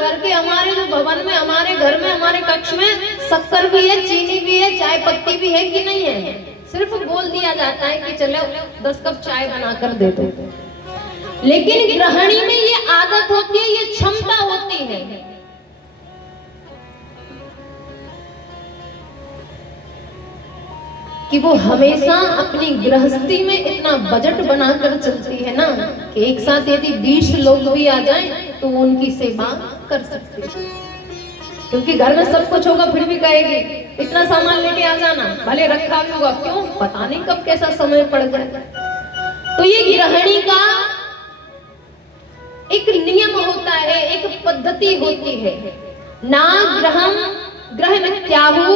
घर के हमारे जो भवन में, हमारे घर में, हमारे कक्ष में शक्कर भी है, चीनी भी है, चाय पत्ती भी है कि नहीं है? सिर्फ बोल दिया जाता है कि चलो 10 कप चाय बनाकर दे दो। लेकिन गृहिणी में ये आदत होती है, ये क्षमता होती है कि वो हमेशा अपनी गृहस्थी में इतना बजट बनाकर चलती है ना कि एक साथ यदि 20 लोग भी आ जाएं तो वो उनकी सेवा कर सकती है। क्योंकि घर में सब कुछ होगा फिर भी कहेगी इतना सामान लेके आ जाना, भले रखा भी होगा, क्यों पता नहीं कब कैसा समय पड़ जाए। तो ये गृहिणी का एक नियम होता है, एक पद्धति होती है। ना ग्रहम ग्रह मिथ्याहु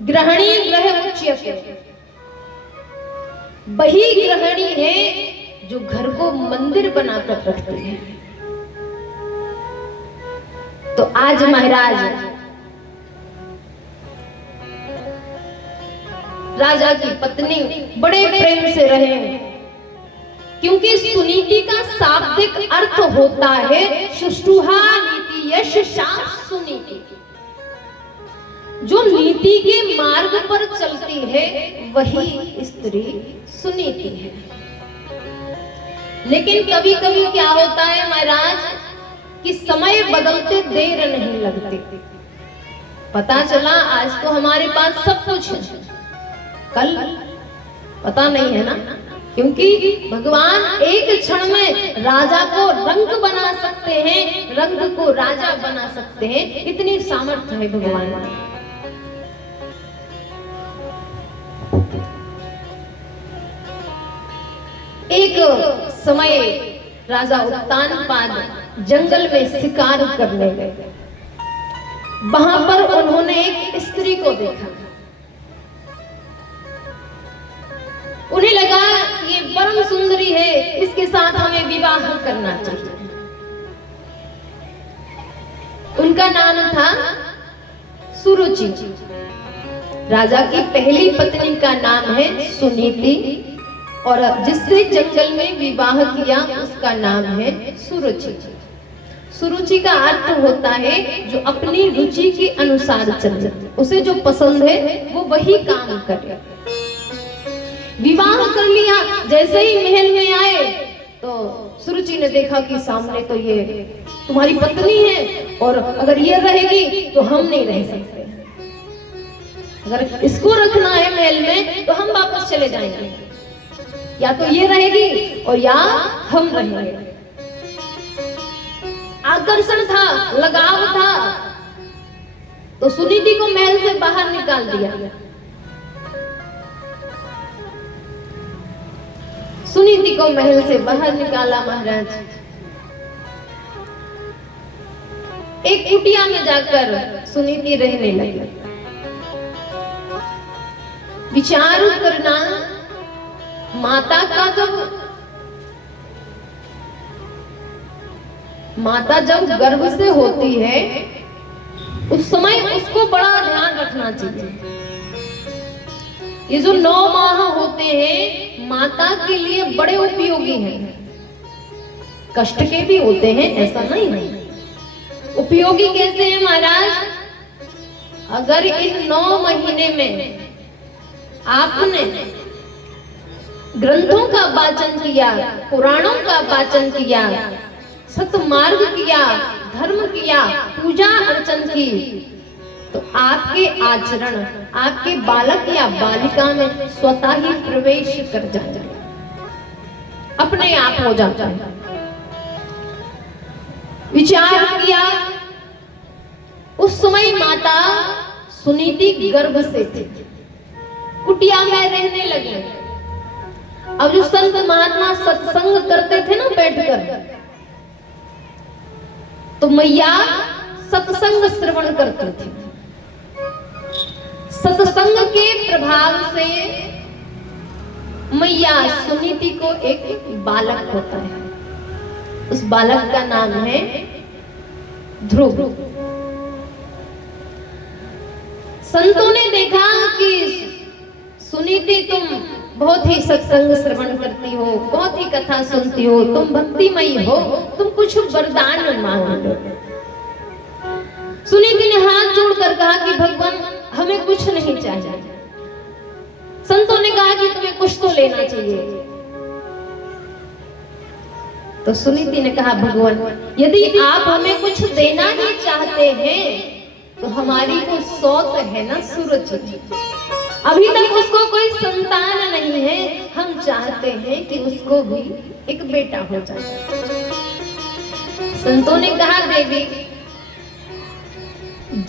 गृहिणी ग्रह उच्यते। वही गृहिणी है जो घर को मंदिर बनाकर रखती है। तो आज महाराज राजा की पत्नी बड़े प्रेम से रहे, क्योंकि सुनीति का शाब्दिक अर्थ होता है सुष्टुहा नीति यश शास्त्र सुनीति। जो नीति के मार्ग पर चलती है वही स्त्री सुनीति है। लेकिन कभी कभी क्या होता है महाराज कि समय बदलते देर नहीं लगती। पता चला आज तो हमारे पास सब कुछ है, कल पता नहीं है ना। क्योंकि भगवान एक क्षण में राजा को रंग बना सकते हैं, रंग को राजा बना सकते हैं, इतनी सामर्थ्य है भगवान में। एक समय राजा उत्तानपाद जंगल में शिकार करने गए। वहां पर उन्होंने एक स्त्री को देखा। उन्हें लगा ये परम सुंदरी है, इसके साथ हमें विवाह करना चाहिए। उनका नाम था सुरुचि। राजा की पहली पत्नी का नाम है सुनीति और जिससे जंगल में विवाह किया उसका नाम है सुरुचि। सुरुचि का अर्थ होता है जो अपनी रुचि के अनुसार चले, उसे जो पसंद है वो वही काम करे। विवाह कर लिया, जैसे ही महल में आए तो सुरुचि ने देखा कि सामने तो ये तुम्हारी पत्नी है और अगर ये रहेगी तो हम नहीं रह सकते, अगर इसको रखना है महल में तो हम वापस चले जाएंगे, या तो ये रहेगी और या हम रहेंगे। आकर्षण था, लगाव था, तो सुनीति को महल से बाहर निकाल दिया। सुनीति को महल से बाहर निकाला महाराज। एक कुटिया में जाकर सुनीति रहने लगी। विचार करना, माता जब गर्भ से होती है उस समय उसको बड़ा ध्यान रखना चाहिए। ये जो 9 माह होते हैं माता के लिए बड़े उपयोगी हैं। कष्ट के भी होते हैं, ऐसा नहीं है। उपयोगी कैसे हैं महाराज? अगर इन 9 महीने में आपने ग्रंथों का वाचन किया, पुराणों का वाचन किया, सतमार्ग किया, धर्म किया, पूजा अर्चन की, तो आपके आचरण आपके बालक या बालिका में स्वतः ही प्रवेश कर जाता है, अपने आप हो जाता है। विचार किया, उस समय माता सुनीति गर्भ से थी, कुटिया में रहने लगे। अब जो संत महात्मा सत्संग करते थे ना बैठकर, तो मैया सत्संग श्रवण करती थी। सत्संग के प्रभाव से मैया सुनीति को एक बालक होता है, उस बालक का नाम है ध्रुव। संतों ने देखा कि सुनीति तुम बहुत ही सत्संग श्रवण करती हो, बहुत ही कथा सुनती हो, तुम भक्तिमयी हो, तुम कुछ वरदान मांग लो। सुनीति ने हाथ जोड़कर कहा कि भगवान हमें कुछ नहीं चाहिए। संतों ने कहा कि तुम्हें कुछ तो लेना चाहिए। तो सुनीति ने कहा भगवान यदि आप हमें कुछ देना ही चाहते हैं तो हमारी वो सौत है ना सुरुचि, अभी तक उसको कोई संतान नहीं है, हम चाहते हैं कि उसको भी एक बेटा हो जाए। संतों ने कहा देवी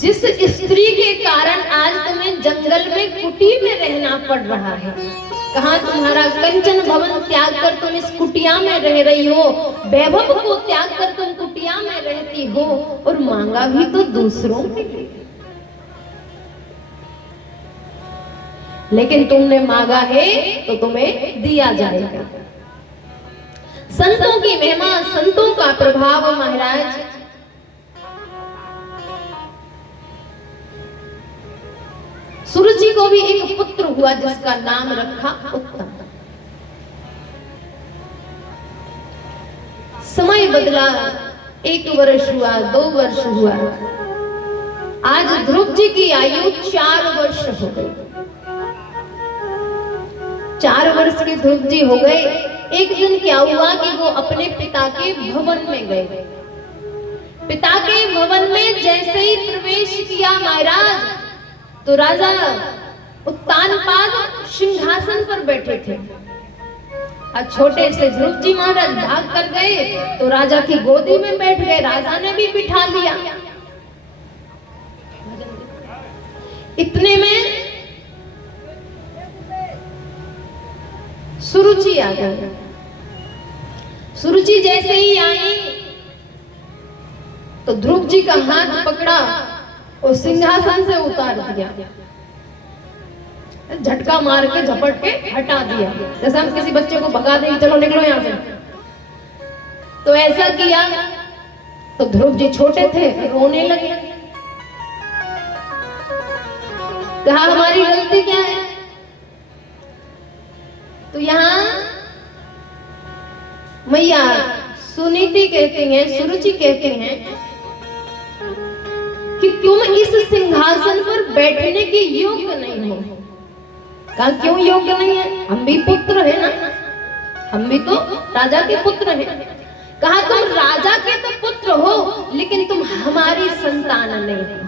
जिस स्त्री के कारण आज तुम्हें जंगल में कुटी में रहना पड़ रहा है, कहाँ तुम्हारा कंचन भवन त्याग कर तुम इस कुटिया में रह रही हो, वैभव को त्याग कर तुम कुटिया में रहती हो और मांगा भी तो दूसरों के लिए, लेकिन तुमने मांगा है तो तुम्हें दिया जाएगा। संतों की महिमा, संतों का प्रभाव महाराज। सुरुचि को भी एक पुत्र हुआ जिसका नाम रखा उत्तम। समय बदला, 1 वर्ष हुआ, 2 वर्ष हुआ, आज ध्रुव जी की आयु 4 वर्ष हो गई। 4 वर्ष के ध्रुव जी हो गए। एक दिन क्या हुआ कि वो अपने पिता के भवन में गए। पिता के भवन में जैसे ही प्रवेश किया महाराज, तो राजा उत्तानपाद सिंहासन पर बैठे थे और छोटे से ध्रुव जी महाराज भाग कर गए तो राजा की गोदी में बैठ गए। राजा ने भी बिठा लिया। इतने में सुरुचि आ गई। सुरुचि जैसे ही आई तो ध्रुव जी का हाथ पकड़ा और सिंहासन से उतार दिया, झटका मार के झपट के हटा दिया, जैसे हम किसी बच्चे को भगा देंगे चलो निकलो यहां से। तो ऐसा किया तो ध्रुव जी छोटे थे, रोने लगे। कहा हमारी गलती क्या है? तो यहाँ मैया सुनीति कहती हैं, सुरुचि कहती हैं कि तुम इस सिंहासन पर बैठने के योग्य नहीं हो। कहा क्यों योग्य नहीं है? हम भी पुत्र है ना, हम भी तो राजा के पुत्र हैं। कहा तुम राजा के तो पुत्र हो लेकिन तुम हमारी संतान नहीं हो।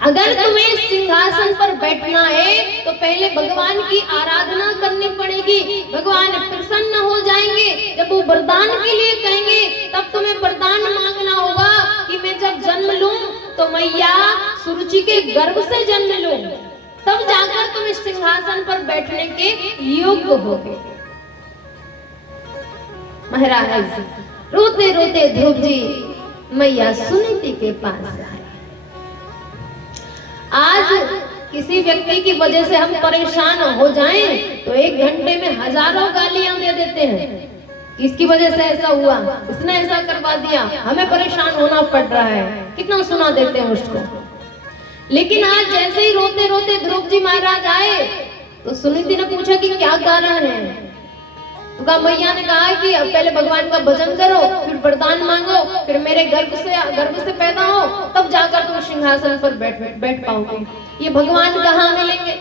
अगर तुम्हें सिंहासन पर बैठना है तो पहले भगवान की आराधना करनी पड़ेगी, भगवान प्रसन्न हो जाएंगे। जब वो वरदान के लिए कहेंगे तब तुम्हें वरदान मांगना होगा कि मैं जब जन्म लूं तो मैया सुरुचि के गर्भ से जन्म लूं, तब जाकर तुम इस सिंहासन पर बैठने के योग्य होगे। महाराज रोते रोते ध्रुव जी मैया सुनीति के पास आए। आज किसी व्यक्ति की वजह से हम परेशान हो जाएं तो 1 घंटे में हजारों गालियां दे देते हैं। इसकी वजह से ऐसा हुआ, इसने ऐसा करवा दिया, हमें परेशान होना पड़ रहा है, कितना सुना देते हैं उसको। लेकिन आज जैसे ही रोते रोते ध्रुव जी महाराज आए तो सुनीति ने पूछा कि क्या कारण है? तो कहा मैया ने कहा कि अब पहले भगवान का भजन करो, फिर वरदान मांगो, फिर मेरे गर्भ से पैदा हो, तब जाकर तुम सिंहासन पर बैठ पाओगे। ये भगवान कहाँ मिलेंगे?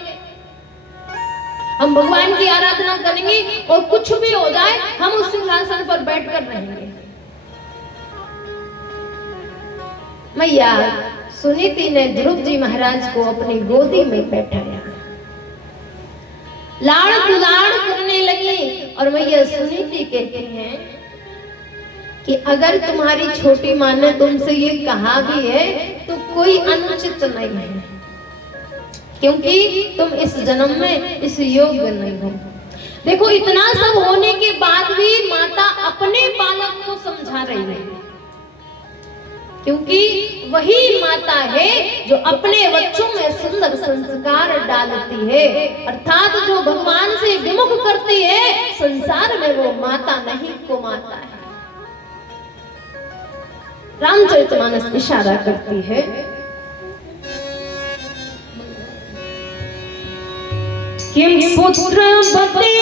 हम भगवान की आराधना करेंगे और कुछ भी हो जाए हम उस सिंहासन पर बैठकर रहेंगे। मैया सुनीति ने ध्रुव जी महाराज को अपनी गोदी में बैठाया, लाड़ दुलाड़ करने लगी। और मैया सुनीति कहती हैं कि अगर तुम्हारी छोटी माँ ने तुमसे ये कहा भी है तो कोई अनुचित नहीं है, क्योंकि तुम इस जन्म में इस योग्य नहीं हो। देखो इतना सब होने के बाद भी माता अपने बालक को समझा रही है, क्योंकि वही माता है जो अपने बच्चों में सुंदर संस्कार डालती है, अर्थात जो भगवान से विमुख करती है, संसार में वो माता नहीं कुमाता है। रामचरितमानस इशारा करती है कि पुत्र बते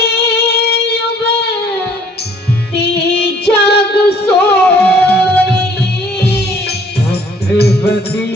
जग सोई, बदी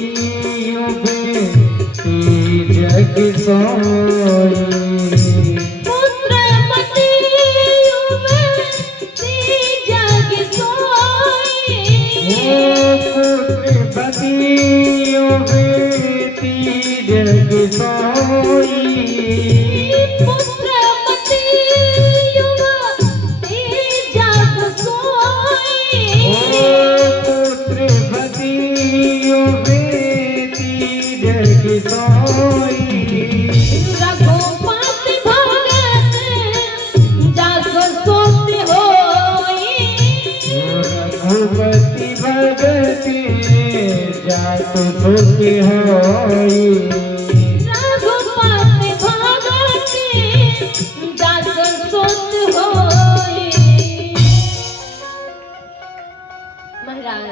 सुखी होई। रघुपति भगत दास सुत होई। महाराज,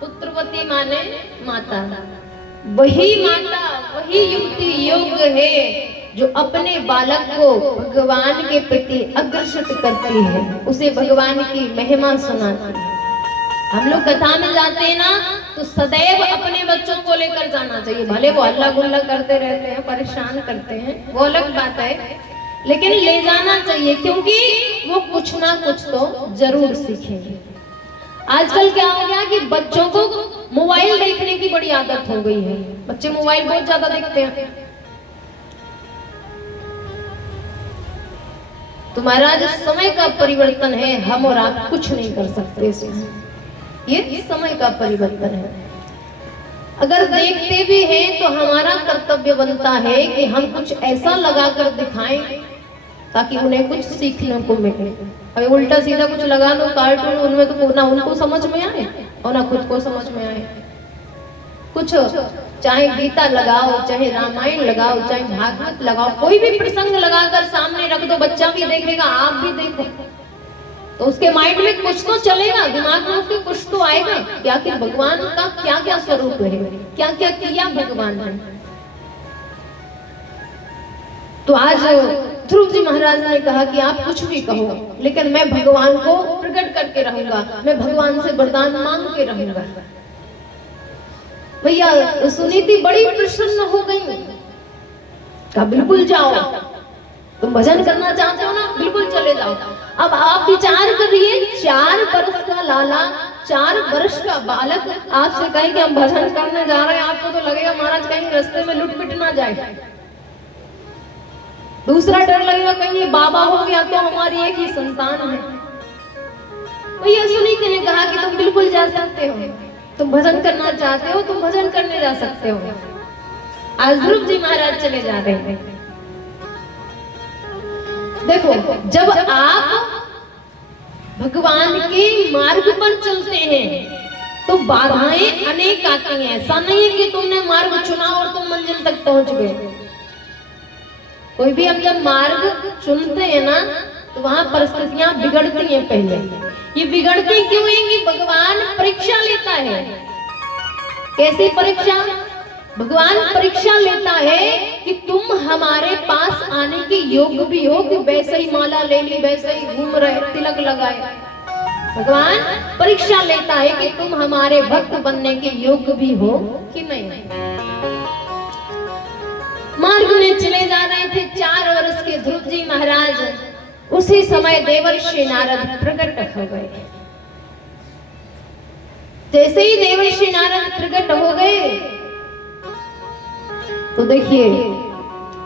पुत्रवती माने माता, वही माता, वही युक्ति योग है जो अपने बालक को भगवान के प्रति अग्रसित करती है, उसे भगवान की महिमा सुनाती है। हम लोग कथा में जाते हैं ना, तो सदैव अपने बच्चों को लेकर जाना चाहिए। भले वो हल्ला गुल्ला करते रहते हैं, परेशान करते हैं, वो अलग बात है, लेकिन ले जाना चाहिए, क्योंकि वो कुछ ना कुछ तो जरूर सीखेंगे। आजकल क्या हो गया कि बच्चों को मोबाइल देखने की बड़ी आदत हो गई है। बच्चे मोबाइल बहुत ज्यादा देखते हैं। तुम्हारा जो समय का परिवर्तन है, हम और आप कुछ नहीं कर सकते इसमें। ये समय का परिवर्तन है। अगर देखते भी हैं तो हमारा कर्तव्य बनता है कि हम कुछ ऐसा लगाकर दिखाएं ताकि उन्हें कुछ सीखने को मिले। अभी उल्टा सीधा कुछ लगा दो कार्टून, उनमें तो ना उनको समझ में आए और ना खुद को समझ में आए। कुछ चाहे गीता लगाओ, चाहे रामायण लगाओ, चाहे भागवत लगाओ, कोई भी प्रसंग लगाकर सामने रख दो, बच्चा भी देखेगा, आप भी देखो, तो उसके माइंड में कुछ तो चलेगा, दिमाग में उसके कुछ तो आएगा क्या कि भगवान का क्या क्या स्वरूप है, क्या क्या किया भगवान ने। तो आज ध्रुव जी महाराज ने कहा कि आप कुछ भी कहो, लेकिन मैं भगवान को प्रकट करके रहूंगा, मैं भगवान से वरदान मांग के रहूंगा। भैया सुनीति बड़ी प्रसन्न हो गई, कहा बिल्कुल जाओ, तुम भजन करना चाहते हो ना, बिल्कुल चले जाओ। अब आप विचार करिए, 4 वर्ष का लाला, 4 वर्ष का बालक आपसे कहे कि हम भजन करने जा रहे हैं, आपको तो लगेगा महाराज कहीं रास्ते में लुट पिट ना जाए। दूसरा डर लगेगा कहीं ये बाबा हो गया तो हमारी एक ही संतान है। भैया सुनीति ने कहा कि तुम बिल्कुल जा सकते हो, तुम भजन करना चाहते हो, तुम भजन करने जा सकते हो। आज ध्रुव जी महाराज चले जा रहे हैं। देखो, जब आप भगवान के मार्ग पर चलते हैं तो बाधाएं अनेक आती हैं। ऐसा नहीं है कि तुमने मार्ग चुना और तुम मंजिल तक पहुंच गए। कोई भी हम जब मार्ग चुनते हैं ना, तो वहां परिस्थितियां बिगड़ती हैं। पहले ये बिगड़ती क्यों है कि भगवान परीक्षा लेता है। कैसी परीक्षा? भगवान परीक्षा लेता है कि तुम हमारे पास आने के योग्य भी हो कि वैसे ही माला ले ली, वैसे ही घूम रहे, तिलक लगाए। भगवान परीक्षा लेता है कि तुम हमारे भक्त बनने के योग्य भी हो कि नहीं। मार्ग में चले जा रहे थे 4 वर्ष के ध्रुव जी महाराज। उसी समय देवर्षि नारद प्रकट हो गए। जैसे ही देवर्षि नारद प्रकट हो गए तो देखिए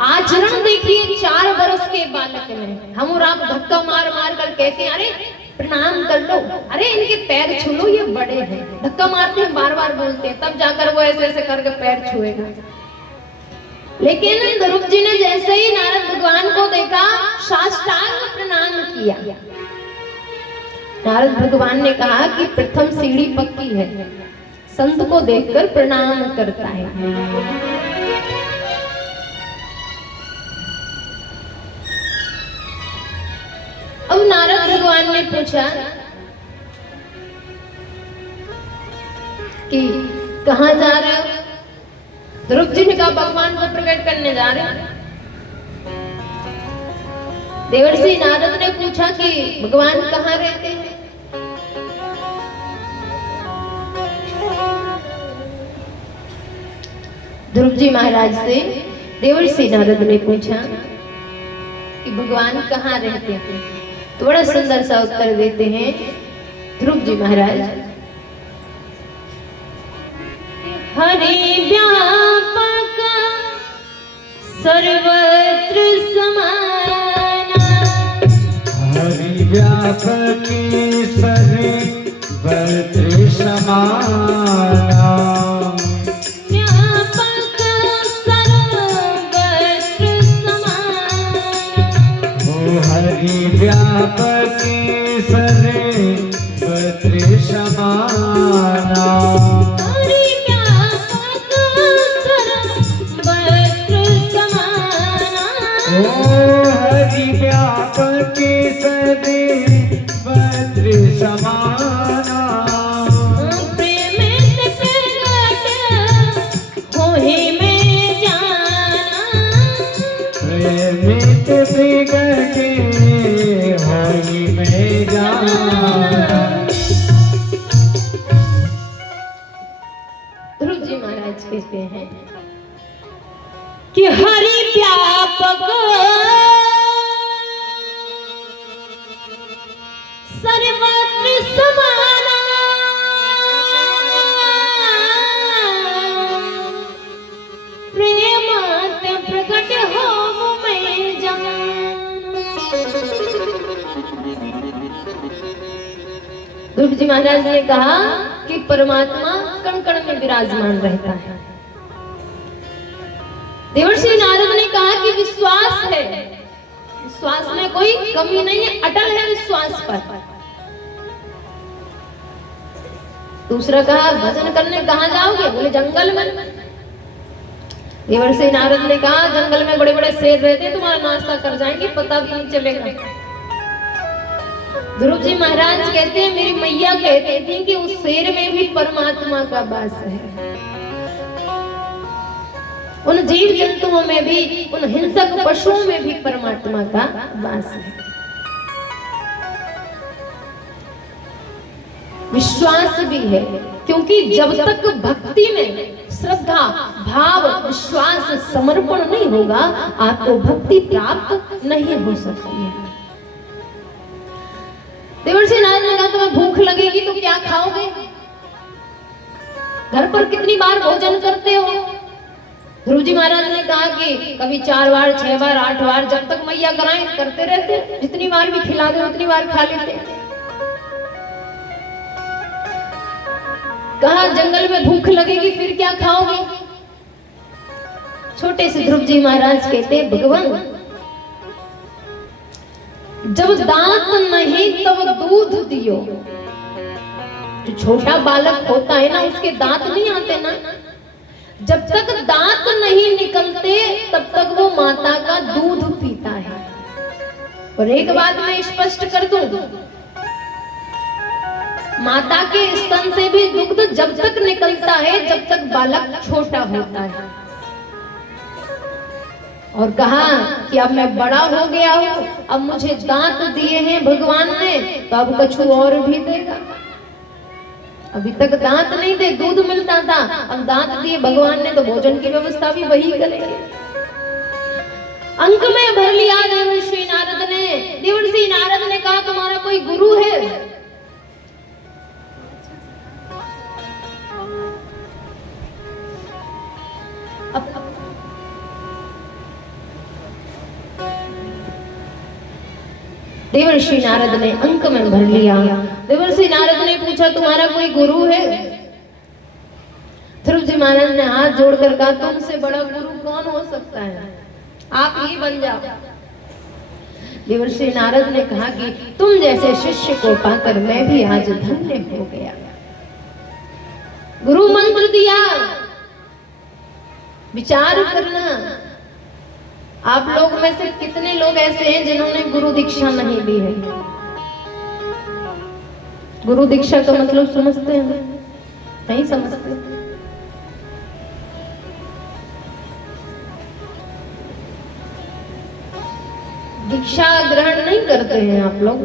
आचरण देखिए 4 वर्ष के बालक में। हम और आप धक्का मार मार कर कहते हैं अरे प्रणाम कर लो, अरे इनके पैर छू लो, ये बड़े हैं। धक्का मारते हैं, बार बार बोलते हैं, तब जाकर वो ऐसे ऐसे करके पैर छुएगा। लेकिन ध्रुव जी ने जैसे ही नारद भगवान को देखा, साष्टांग प्रणाम किया। नारद भगवान ने कहा कि प्रथम सीढ़ी पक्की है, संत को देखकर प्रणाम करता है। अब नारद भगवान ने पूछा कि कहां जा रहे हो? ध्रुव जी ने कहा भगवान को प्रकट करने जा रहे हैं। देवर्षि नारद ने पूछा कि भगवान कहाँ रहते हैं? ध्रुव जी महाराज से देवर्षि नारद ने पूछा कि भगवान कहाँ रहते हैं? तो बड़ा सुंदर सा उत्तर देते हैं ध्रुव जी महाराज। हरि व्यापक सर्वत्र समाना, हरि व्यापक सर्वत्र समाना, व्यापक सर्वत्र समाना, ओ हरि व्यापक सर्वत्र समाना। कदे बद्र समाना। प्रेम से प्रगट होहि में जाना, प्रेमित प्रगटे होई में जाना। ध्रुव जी महाराज कहते हैं कि हरि व्यापक सर्वत्र समाना, प्रेमात प्रकट हो में जाना। ध्रुव जी महाराज ने कहा कि परमात्मा कण कण में विराजमान रहता है। देवर्षि नारद ने कहा कि विश्वास है, विश्वास में कोई कमी नहीं है, अटल है विश्वास पर। दूसरा कहा भजन करने कहाँ जाओगे? बोले जंगल में। देवर्षि नारद ने कहा जंगल में बड़े बड़े शेर रहते हैं, तुम्हारा नाश्ता कर जाएंगे, पता भी नहीं चलेगा। ध्रुव जी महाराज कहते हैं मेरी मैया कहती थी कि उस शेर में भी परमात्मा का वास है, उन जीव जंतुओं में भी, उन हिंसक पशुओं में भी परमात्मा का वास है। विश्वास भी है, क्योंकि जब तक भक्ति में श्रद्धा, भाव, विश्वास, समर्पण नहीं होगा, आपको भक्ति प्राप्त नहीं हो सकती है। देवर्षि नारद ने कहा तुम्हें भूख लगेगी तो क्या खाओगे? घर पर कितनी बार भोजन करते हो? ध्रुव जी महाराज ने कहा कि कभी 4 बार, 6 बार, 8 बार, जब तक मैया कराएं करते रहते, जितनी बार भी खिला दे उतनी बार खा लेते। कहा जंगल में भूख लगेगी फिर क्या खाओगे? छोटे से ध्रुव जी महाराज कहते भगवान जब दांत नहीं तब दूध दियो। जो छोटा बालक होता है ना, उसके दांत नहीं आते ना, जब तक दांत नहीं निकलते तब तक वो माता का दूध पीता है। और एक बात मैं स्पष्ट कर दूं, माता के स्तन से भी दुग्ध जब तक निकलता है जब तक बालक छोटा होता है। और कहा कि अब मैं बड़ा हो गया हूं, अब मुझे दांत दिए हैं भगवान ने, तो अब कछु और भी देगा। अभी तक दांत नहीं दे, दूध मिलता था, अब दांत दिए भगवान ने तो भोजन की व्यवस्था भी वही करेंगे। अंक में भर लिया देवर्षि नारद ने। देवर्षि नारद ने कहा तुम्हारा कोई गुरु है? देवर्षि नारद ने अंक में भर लिया। देवर्षि नारद ने पूछा तुम्हारा कोई गुरु है? ध्रुव जी महाराज ने हाथ जोड़कर कहा तुमसे बड़ा गुरु कौन हो सकता है, आप ही बन जाओ। देवर्षि नारद ने कहा कि तुम जैसे शिष्य को पाकर मैं भी आज धन्य हो गया। गुरु मंत्र दिया, विचार करना। आप लोग में से कितने लोग ऐसे हैं जिन्होंने गुरु दीक्षा नहीं ली है? गुरु दीक्षा का मतलब समझते हैं? नहीं समझते। दीक्षा ग्रहण नहीं करते हैं आप लोग।